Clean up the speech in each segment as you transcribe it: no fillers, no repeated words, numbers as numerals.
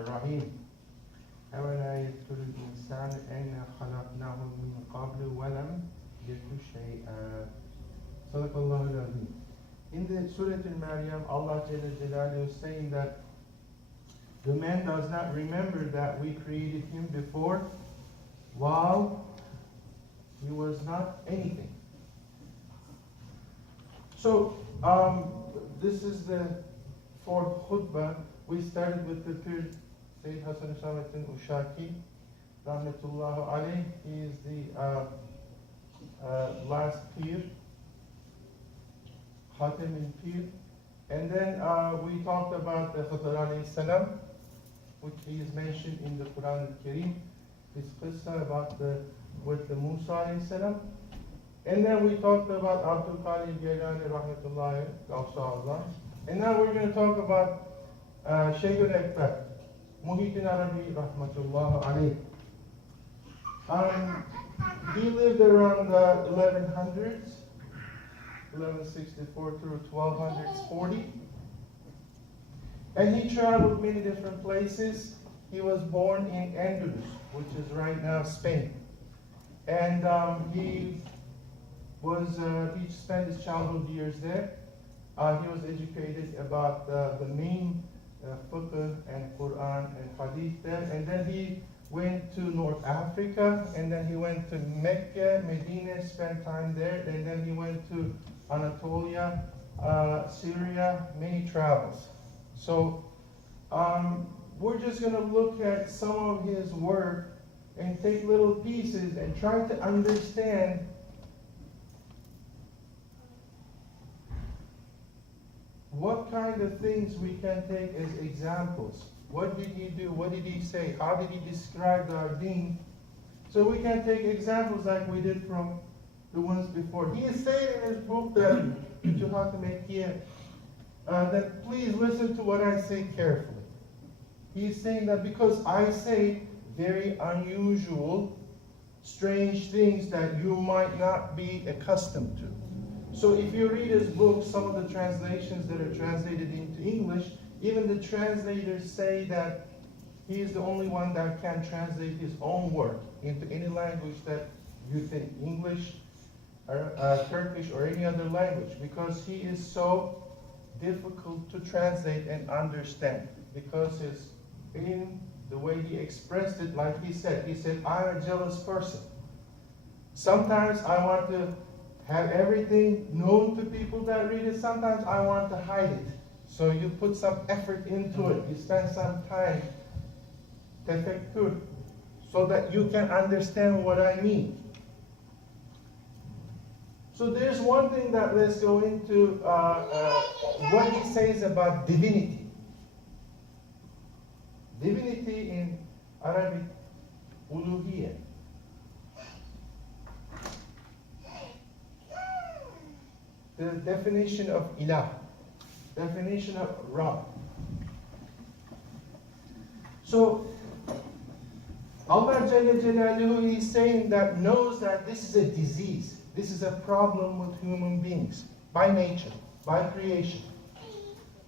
الرحيم. أولا يذكر الإنسان أن خلقناه من قبل ولم يك شيئا. صدق الله العظيم. In the Surah Maryam, Allah Jalla is saying that the man does not remember that we created him before while he was not anything. So, this is the fourth khutbah. We started with the Pir Sayyid Hassan Ussaki, Rahmatullah alayh. He is the last Pir, Khatim al-Pir. And then we talked about the Khidr alayhi salam, which is mentioned in the Quran al-Kareem, this qissa about with the Musa alayhi salam. And then we talked about Abdul Qadir Jailani rahmatullahi also Allah. And now we're going to talk about Shaykh al-Akbar, Muhyiddin Arabi rahmatullah alayh. He lived around the 1100s, 1164 through 1240. And he traveled many different places. He was born in Andalus, which is right now Spain. And he spent his childhood years there. He was educated about the main fiqh and Quran and hadith there. And then he went to North Africa, and then he went to Mecca, Medina, spent time there, and then he went to Anatolia, Syria, many travels. So we're just going to look at some of his work and take little pieces and try to understand what kind of things we can take as examples. What did he do? What did he say? How did he describe our deen? So we can take examples like we did from the ones before. He is saying in his book that that please listen to what I say carefully. He is saying that because I say very unusual, strange things that you might not be accustomed to. So if you read his book, some of the translations that are translated into English, even the translators say that he is the only one that can translate his own work into any language that you think, English, or Turkish, or any other language, because he is so difficult to translate and understand. Because in the way he expressed it, like he said, I'm a jealous person. Sometimes I want to have everything known to people that read it. Sometimes I want to hide it. So you put some effort into it. You spend some time, tefekkur, so that you can understand what I mean. So there's one thing that let's go into what he says about divinity. Divinity in Arabic, uluhiyya. The definition of ilah, definition of Rabb. So Allah Jalla Jalaluhu is saying that knows that this is a disease. This is a problem with human beings by nature, by creation.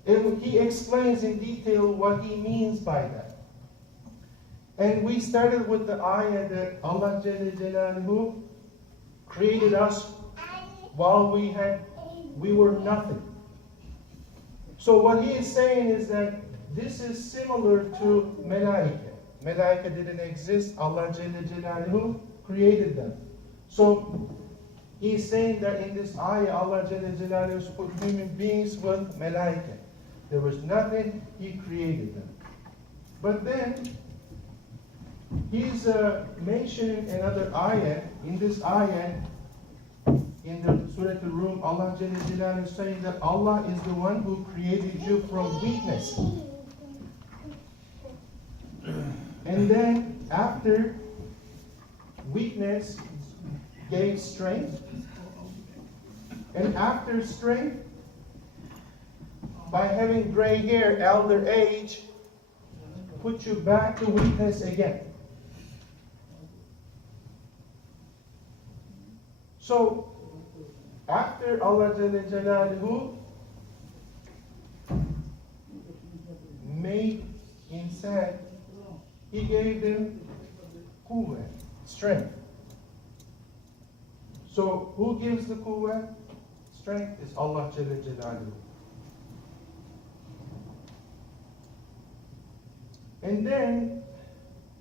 And he explains in detail what he means by that. And we started with the ayah that Allah Jalla Jalaluhu created us while we were nothing. So what he is saying is that this is similar to Malaika. Malaika didn't exist. Allah Jalla Jalaluhu created them. So he's saying that in this ayah, Allah Jalla Jalaluhu put human beings with Malaika. There was nothing, he created them. But then he's mentioning another ayah. In this ayah, in the Surah Al-Rum, Allah Jalla Jalaluhu is saying that Allah is the one who created you from weakness. And then after weakness gave strength. And after strength, by having gray hair, elder age, put you back to weakness again. So, after Allah Jalla Jalaluhu made insane said He gave them quwwah, strength. So who gives the quwwah? Strength is Allah Jalla Jalaluhu. And then,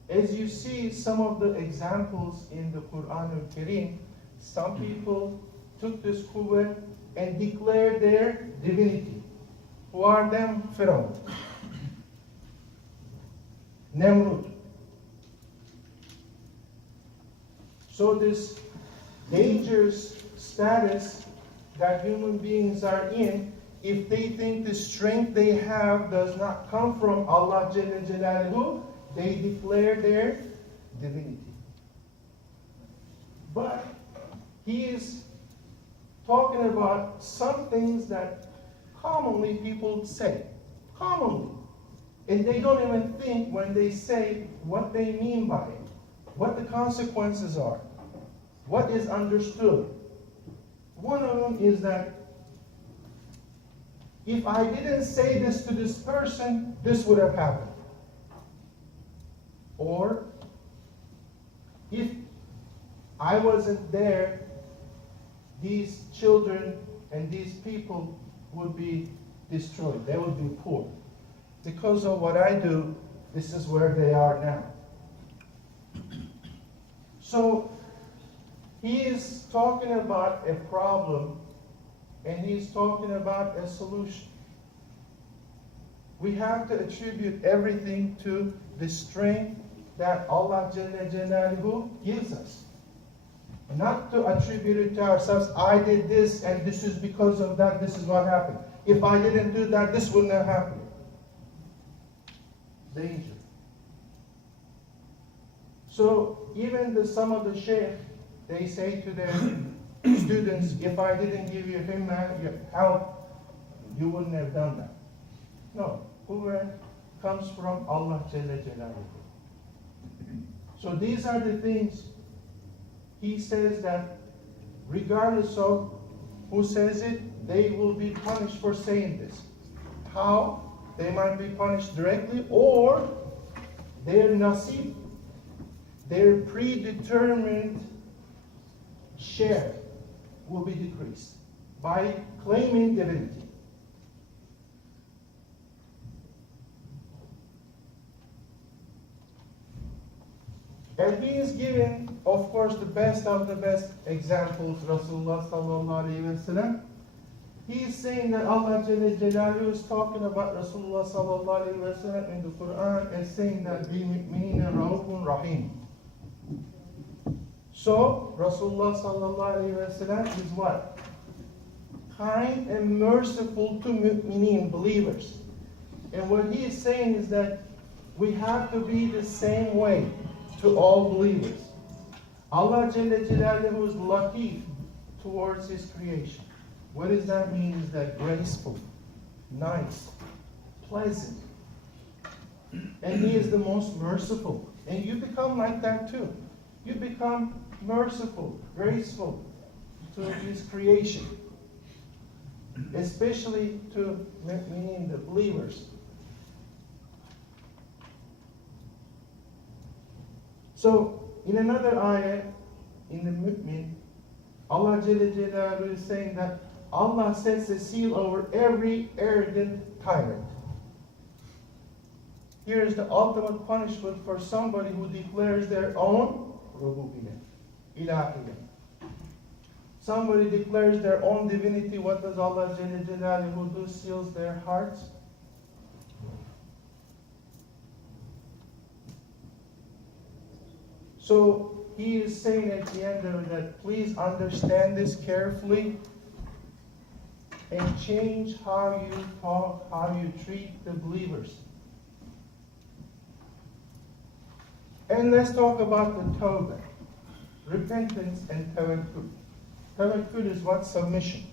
as you see some of the examples in the Quran al-Kareem, some people took this quwwah and declared their divinity. Who are them? Pharaoh, Nemrud. So this dangerous status that human beings are in, if they think the strength they have does not come from Allah Jalla Jalaluhu, they declare their divinity. But he is talking about some things that commonly people say. Commonly. And they don't even think when they say what they mean by it, what the consequences are, what is understood. One of them is that if I didn't say this to this person, this would have happened. Or if I wasn't there, these children and these people would be destroyed. They would be poor. Because of what I do, this is where they are now. So he is talking about a problem and he's talking about a solution. We have to attribute everything to the strength that Allah Jalla Jalaluhu gives us. Not to attribute it to ourselves, I did this and this is because of that, this is what happened. If I didn't do that, this wouldn't have happened. Danger. So even some of the sheikh, they say to their students, if I didn't give you your help, you wouldn't have done that. No, quwwah comes from Allah Jalla Jalaluhu. So these are the things he says that regardless of who says it, they will be punished for saying this. How? They might be punished directly, or their nasib, their predetermined share will be decreased by claiming divinity. And he is giving, of course, the best of the best examples, Rasulullah sallallahu alayhi wa sallam. He is saying that Allah Jalla Jalaluhu is talking about Rasulullah sallallahu alayhi wa sallam in the Quran and saying that بِالْمُؤْمِنِينَ رَءُوفٌ رَحِيمٌ. So, Rasulullah sallallahu alayhi wa sallam is what? Kind and merciful to mu'mineen, believers. And what he is saying is that we have to be the same way to all believers. Allah Jalla Jalaluhu is latif towards his creation. What does that mean? Is that graceful, nice, pleasant. And he is the most merciful. And you become like that too. You become merciful, graceful to his creation. Especially to meaning the believers. So, in another ayah, in the Mu'min, Allah Jalla Jalaluhu is saying that Allah sets a seal over every arrogant tyrant. Here is the ultimate punishment for somebody who declares their own rububiyyah, ilahiyyah. Somebody declares their own divinity. What does Allah Jalla Jalaluhu do? Seals their hearts. So he is saying at the end of it that please understand this carefully and change how you talk, how you treat the believers. And let's talk about the tawbah, repentance and tawakkul. Tawakkul is what? Submission.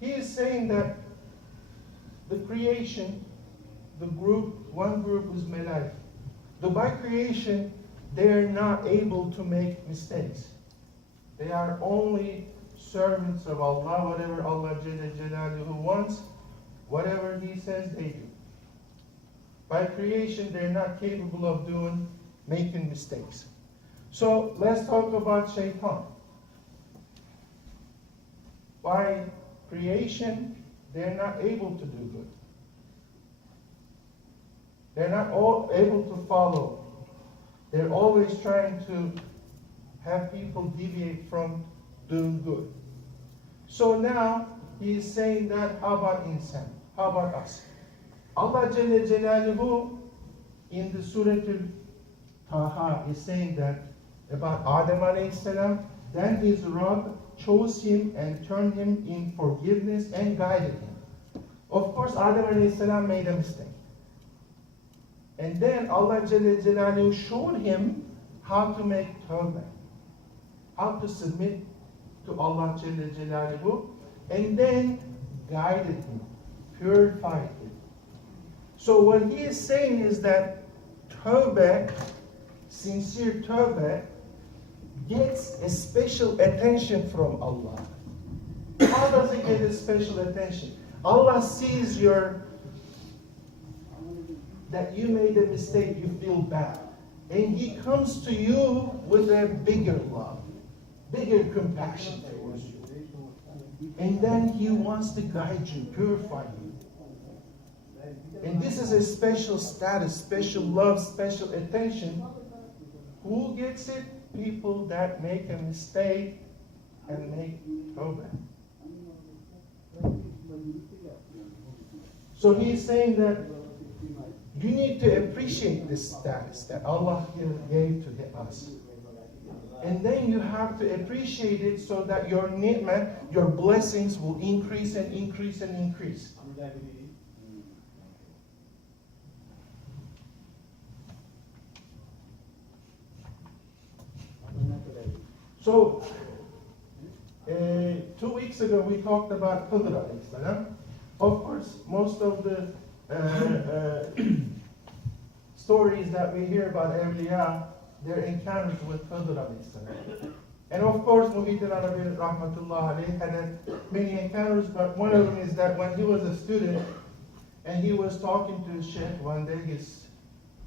He is saying that the creation, the group, one group is malaika. By creation, they are not able to make mistakes. They are only servants of Allah. Whatever Allah Jalla Jalaluhu wants, whatever He says, they do. By creation, they're not capable of making mistakes. So let's talk about shaitan. By creation, they're not able to do good. They're not all able to follow. They're always trying to have people deviate from doing good. So now he is saying that, how about insan? How about us? Allah Jalla Jalaluhu in the Surah Al-Taha is saying that about Adam alayhi salam, then his Rabb chose him and turned him in forgiveness and guided him. Of course, Adam alayhi salam made a mistake. And then Allah Jalla Jalaluhu showed him how to make tawbah, how to submit to Allah Jalla Jalaluhu, and then guided him, purified him. So what he is saying is that tawbah, sincere tawbah, gets a special attention from Allah. How does it get a special attention? Allah sees that you made a mistake, you feel bad. And He comes to you with a bigger love, bigger compassion towards you. And then He wants to guide you, purify you. And this is a special status, special love, special attention. Who gets it? People that make a mistake and make tawbah. So He's saying that you need to appreciate this status that Allah gave to us. And then you have to appreciate it so that your ni'mah, your blessings will increase and increase and increase. So, 2 weeks ago we talked about Khudr alayhi salam. Of course, most of the stories that we hear about Awliya, their encounters with Khudr alayhi salam. And of course, Muhyiddin Arabi rahmatullah alayhi had many encounters, but one of them is that when he was a student and he was talking to his sheikh one day, his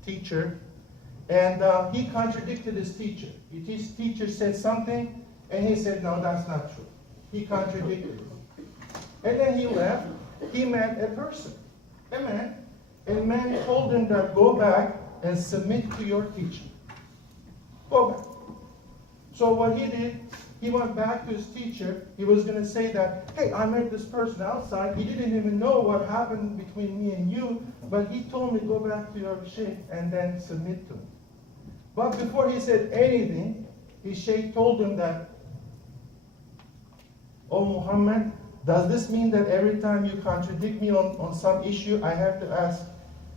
teacher, and he contradicted his teacher. His teacher said something, and he said, no, that's not true. He contradicted it. And then he left. He met a person, a man. And the man told him that go back and submit to your teacher. Go back. So what he did, he went back to his teacher. He was going to say that, hey, I met this person outside. He didn't even know what happened between me and you, but he told me go back to your sheikh and then submit to him. But before he said anything, his sheikh told him that, oh Muhammad, does this mean that every time you contradict me on some issue, I have to ask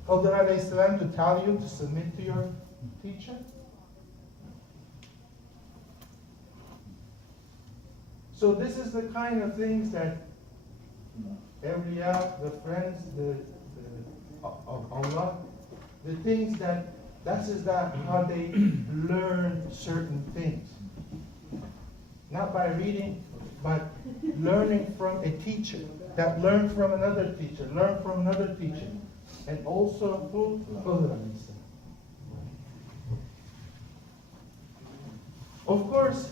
Khudr alayhi salam to tell you to submit to your teacher? So this is the kind of things that Awliya, the friends of Allah, the things that how they learn certain things. Not by reading, but learning from a teacher, that learned from another teacher, learned from another teacher, and also who? Of course,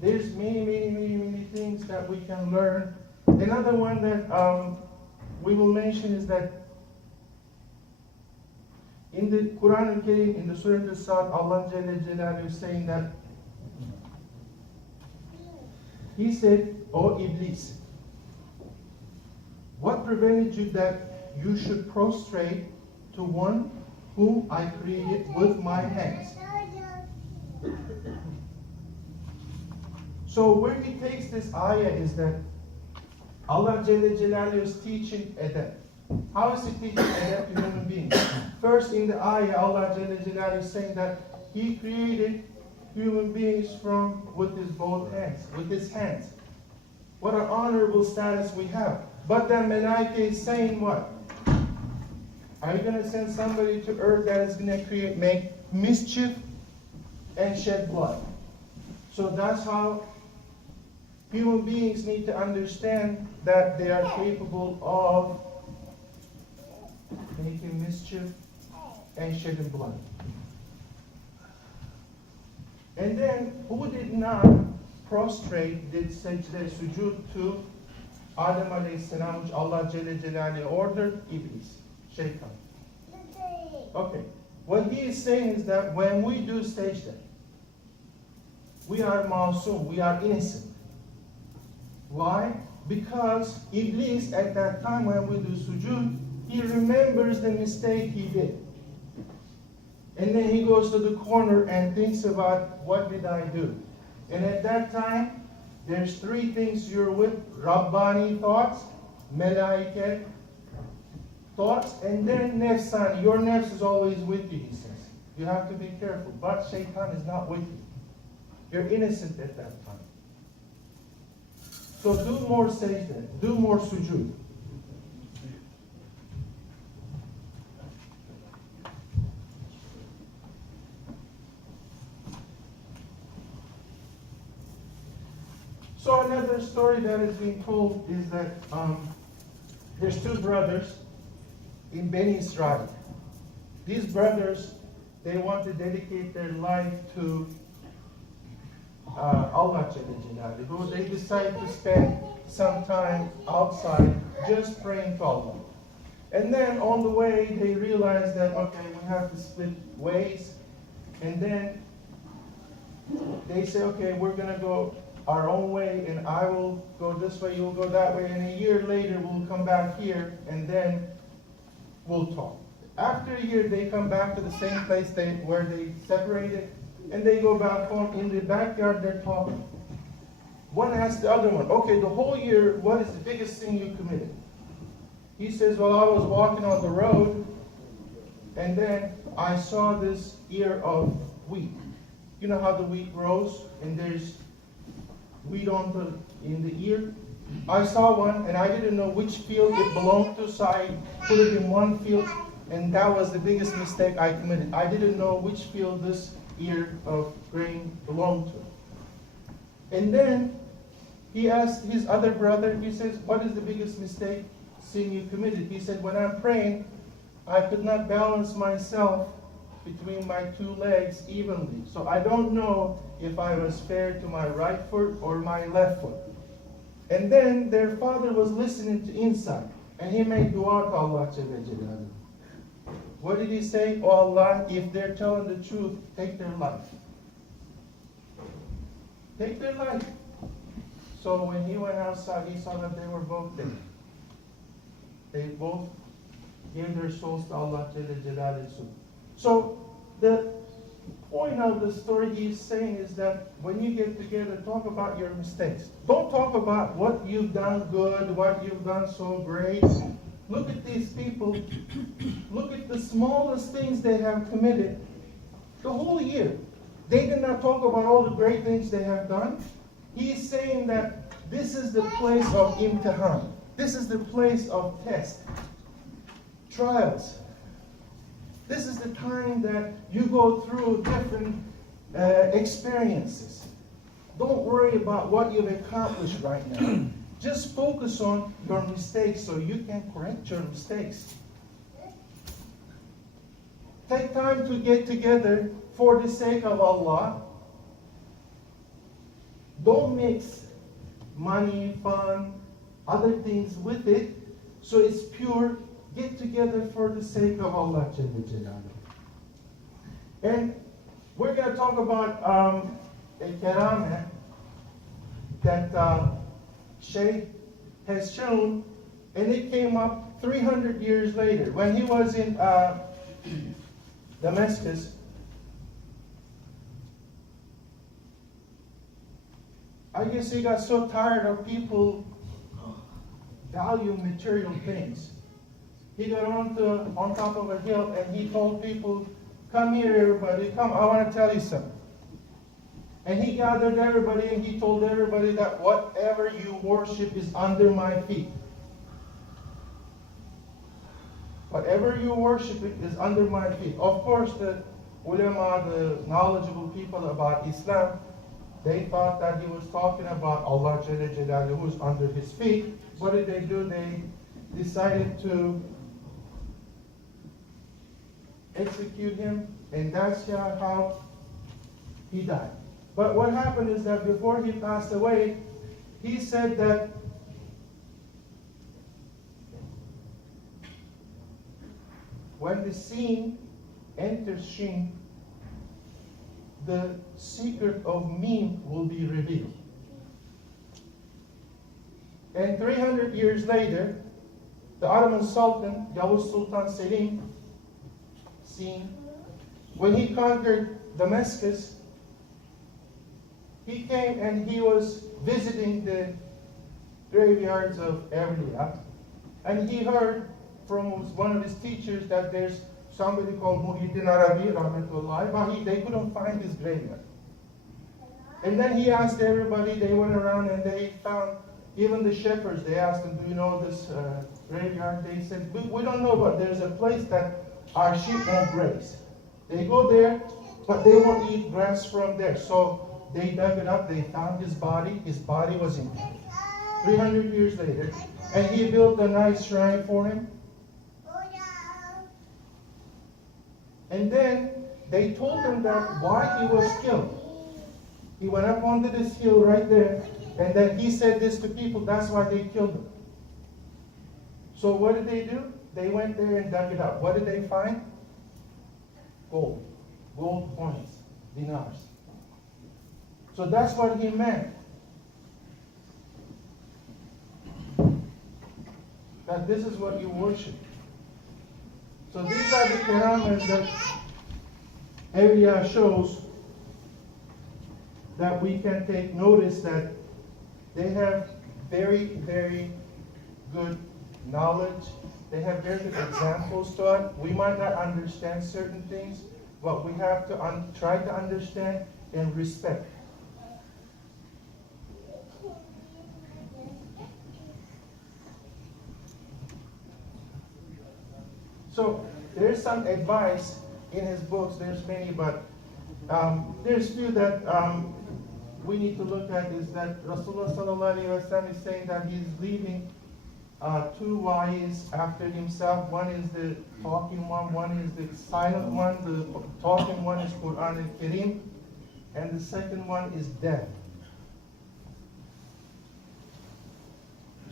there's many things that we can learn. Another one that we will mention is that in the Quran al-Karim, in the Surah Al-Sad, Allah Jalla Jalaluhu is saying that He said, O Iblis, what prevented you that you should prostrate to one whom I created with my hands? So where he takes this ayah is that Allah Jalla Jalaluhu is teaching adab. How is He teaching adab to human beings? First in the ayah, Allah Jalla Jalaluhu is saying that He created human beings with His both hands, with His hands. What an honorable status we have. But then Malaika is saying what? Are you going to send somebody to earth that is going to make mischief and shed blood? So that's how human beings need to understand that they are capable of making mischief, and shedding blood. And then, who did not prostrate, did sajda sujood to Adam alayhi salam, which Allah Jalla Jalaluhu ordered? Iblis, shaitan. Okay, what he is saying is that when we do sajda, we are masoom, we are innocent. Why? Because Iblis, at that time when we do sujood, he remembers the mistake he did. And then he goes to the corner and thinks about, what did I do? And at that time, there's three things you're with: Rabbani thoughts, Malaika thoughts, and then nefsani. Your nefs is always with you, he says. You have to be careful. But shaitan is not with you. You're innocent at that time. So do more sajda, do more sujood. So another story that is being told is that there's two brothers in Beni Israel. These brothers, they want to dedicate their life to Allah Jalla Jalaluhu. They decide to spend some time outside just praying to Allah. And then on the way, they realize that, okay, we have to split ways. And then they say, okay, we're going to go our own way, and I will go this way, you'll go that way, and a year later we'll come back here, and then we'll talk. After a year, they come back to the same place where they separated, and they go back home. In the backyard, they're talking. One asks the other one, okay, the whole year, what is the biggest sin you committed? He says, well, I was walking on the road, and then I saw this ear of wheat. You know how the wheat grows, and there's wheat in the ear? I saw one, and I didn't know which field it belonged to, so I put it in one field, and that was the biggest mistake I committed. I didn't know which field this ear of grain belonged to. And then he asked his other brother, he says, what is the biggest mistake, sin you committed? He said, when I'm praying, I could not balance myself between my two legs evenly. So I don't know if I was fair to my right foot or my left foot. And then their father was listening to inside, and he made dua to Allah Jalla Jalaluhu. What did he say? Oh Allah, if they're telling the truth, take their life. Take their life. So when he went outside, he saw that they were both dead. They both gave their souls to Allah Jalla Jalaluhu. So the point of the story he's saying is that when you get together, talk about your mistakes. Don't talk about what you've done good, what you've done so great. Look at these people. Look at the smallest things they have committed the whole year. They did not talk about all the great things they have done. He's saying that this is the place of imtihan. This is the place of test, trials. This is the time that you go through different experiences. Don't worry about what you've accomplished right now. Just focus on your mistakes so you can correct your mistakes. Take time to get together for the sake of Allah. Don't mix money, fun, other things with it, so it's pure. Get together for the sake of Allah Jalla Jalaluhu. And we're going to talk about a karamah that Shaykh has shown, and it came up 300 years later. When he was in Damascus, I guess he got so tired of people value material things. He got on top of a hill and he told people, come here everybody, come, I want to tell you something. And he gathered everybody and he told everybody that whatever you worship is under my feet. Whatever you worship is under my feet. Of course, the ulama, the knowledgeable people about Islam, they thought that he was talking about Allah Jalla Jalaluhu, who's under his feet. What did they do? They decided to execute him, and that's how he died. But what happened is that before he passed away, he said that when the scene enters Shin, the secret of Mim will be revealed. And 300 years later, the Ottoman Sultan, Yavuz Sultan Selim, when he conquered Damascus, he came and he was visiting the graveyards of Awliya, and he heard from one of his teachers that there's somebody called Muhyiddin Arabi, rahmatullahi, but they couldn't find his graveyard. And then he asked everybody, they went around and they found, even the shepherds, they asked them, do you know this graveyard? They said, we don't know, but there's a place that our sheep won't graze. They go there, but they won't eat grass from there. So they dug it up, they found his body was intact. 300 years later, and he built a nice shrine for him. And then they told him that why he was killed. He went up onto this hill right there, and then he said this to people, that's why they killed him. So what did they do? They went there and dug it up. What did they find? Gold. Gold coins, dinars. So that's what he meant. That this is what you worship. So these are the karamas that Ayah shows that we can take notice that they have very, very good knowledge. They have very good examples to us. We might not understand certain things, but we have to try to understand and respect. So there's some advice in his books. There's many, but there's few that we need to look at. Is that Rasulullah sallallahu alaihi wasallam is saying that he's leaving two wives after himself. One is the talking one is the silent one. The talking one is Quran al-Karim, and the second one is death.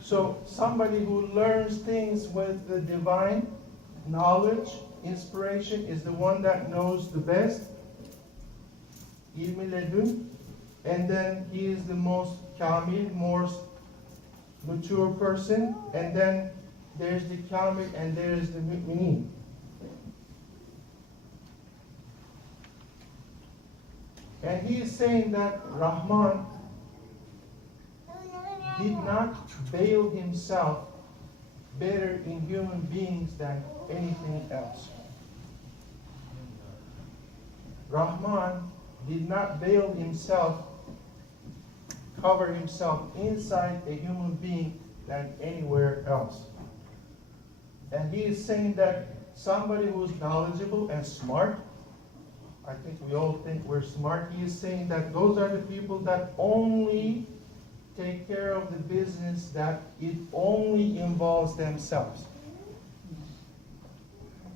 So somebody who learns things with the divine knowledge, inspiration, is the one that knows the best. Ilm ledun, and then he is the most kamil, most mature person, and then there's the kamil and there is the mu'mineen. And he is saying that Rahman did not veil himself better in human beings than anything else. Rahman did not veil himself, cover himself inside a human being than anywhere else. And he is saying that somebody who's knowledgeable and smart, I think we all think we're smart, he is saying that those are the people that only take care of the business that it only involves themselves.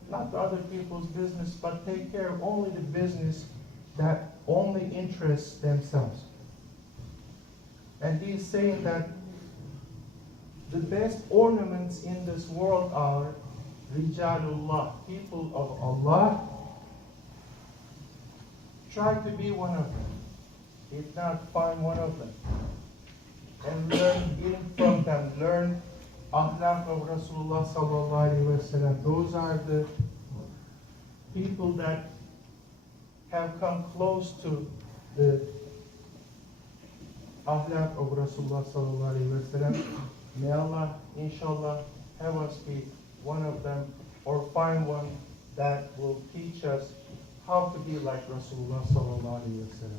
Not the other people's business, but take care of only the business that only interests themselves. And he's saying that the best ornaments in this world are Rijalullah, people of Allah. Try to be one of them. If not, find one of them. And learn from them. Learn Akhlaq of Rasulullah sallallahu alaihi wasallam. Those are the people that have come close to the Akhlaq of Rasulullah sallallahu alaihi wasallam. May Allah, inshallah, have us be one of them, or find one that will teach us how to be like Rasulullah sallallahu alaihi wasallam.